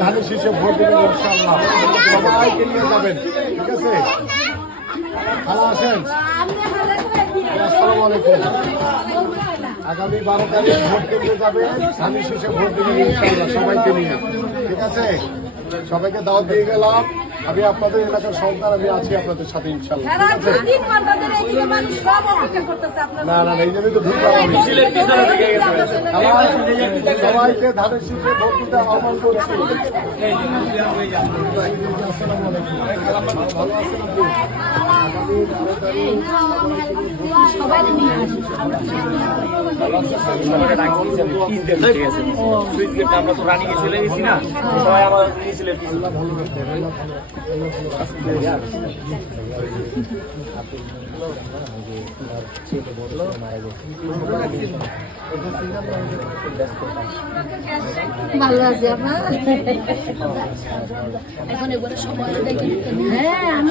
ধানের শীষে ভোট দেবেন ইনশাল্লাহ সবাইকে যাবেন, ঠিক আছে? ভালো আছেন? আসসালামু আলাইকুম। আগামী বারো তারিখ ভোট কেন্দ্রে যাবেন, ধানের শীষে ভোট দেবেন ইনশাল্লাহ সবাইকে নিয়ে, ঠিক আছে? সবাইকে দাওয়াত দিয়ে গেলাম। আমি আপনাদের এলাকার সন্তান আমি আছি আপনাদের সাথে ইনশাল্লাহ না না এই জন্যই তো ঢুকলাম সবাইকে ধানের শীষে ভোট দিতে আহ্বান করছি। ভালো আছেন আমরা তো রানিং এ চলে না সবাই আমার নিয়েছিলেন ভালো আছে আপনার এখন এবারে সময় হ্যাঁ আমি